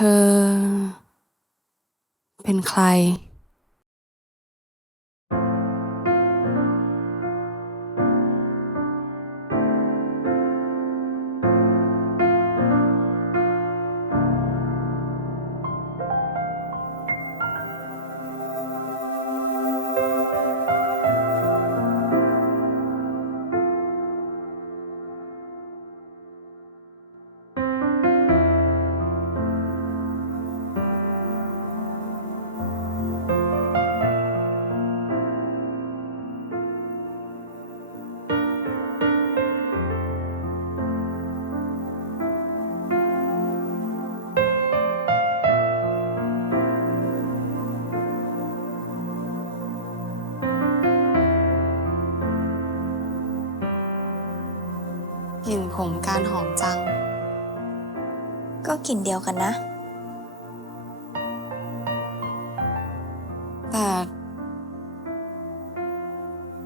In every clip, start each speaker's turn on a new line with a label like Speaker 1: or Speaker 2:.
Speaker 1: ธอ เป็นใคร กลิ่นผมการหอมจัง
Speaker 2: ก็กลิ่นเดียวกันนะ
Speaker 1: แต่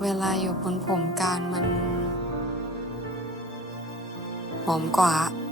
Speaker 1: เวลาอยู่บนผมการมันหอมกว่า
Speaker 2: เ